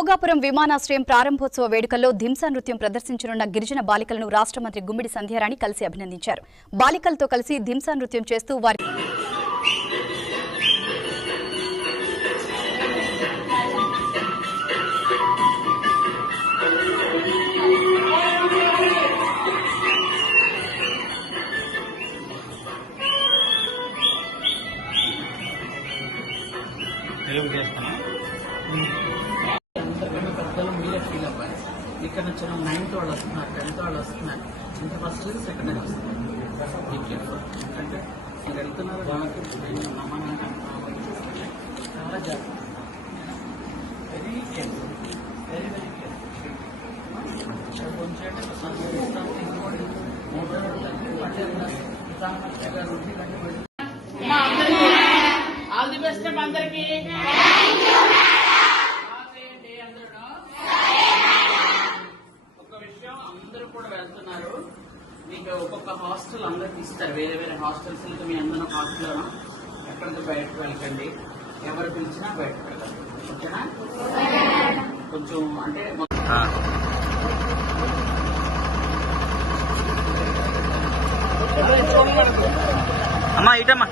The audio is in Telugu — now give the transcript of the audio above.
భోగాపురం విమానాశ్రయం ప్రారంభోత్సవ వేడుకల్లో ధింసా నృత్యం ప్రదర్శించనున్న గిరిజన బాలికలను రాష్ట్ర మంత్రి గుమ్మిడి సంధ్యారాణి కలిసి అభినందించారు. బాలికలతో కలిసి ధింసా నృత్యం చేస్తూ వారి పెద్దలు మీరే ఫీల్ అవ్వాలి. ఇక్కడ నుంచి 9th వాళ్ళు వస్తున్నారు, 10th వాళ్ళు వస్తున్నారు, ఇంత ఫస్ట్ సెకండ్ వస్తున్నారు. ఎందుకంటే మీరు వెళ్తున్నారు దానికి చాలా జాగ్రత్త, very careful, very very careful. కొంచెం ఆల్ ది బెస్ట్ అందరికీ. అందరూ కూడా వెళ్తున్నారు. మీకు ఒక్కొక్క హాస్టల్ అందరికి ఇస్తారు, వేరే వేరే హాస్టల్స్. మీ అందరూ హాస్టల్లో ఎక్కడికి బయటకు వెళ్ళకండి, ఎవరు పిలిచినా బయటకు వెళ్ళండి. ఓకేనా? కొంచెం అంటే అమ్మా ఇటమ్మా.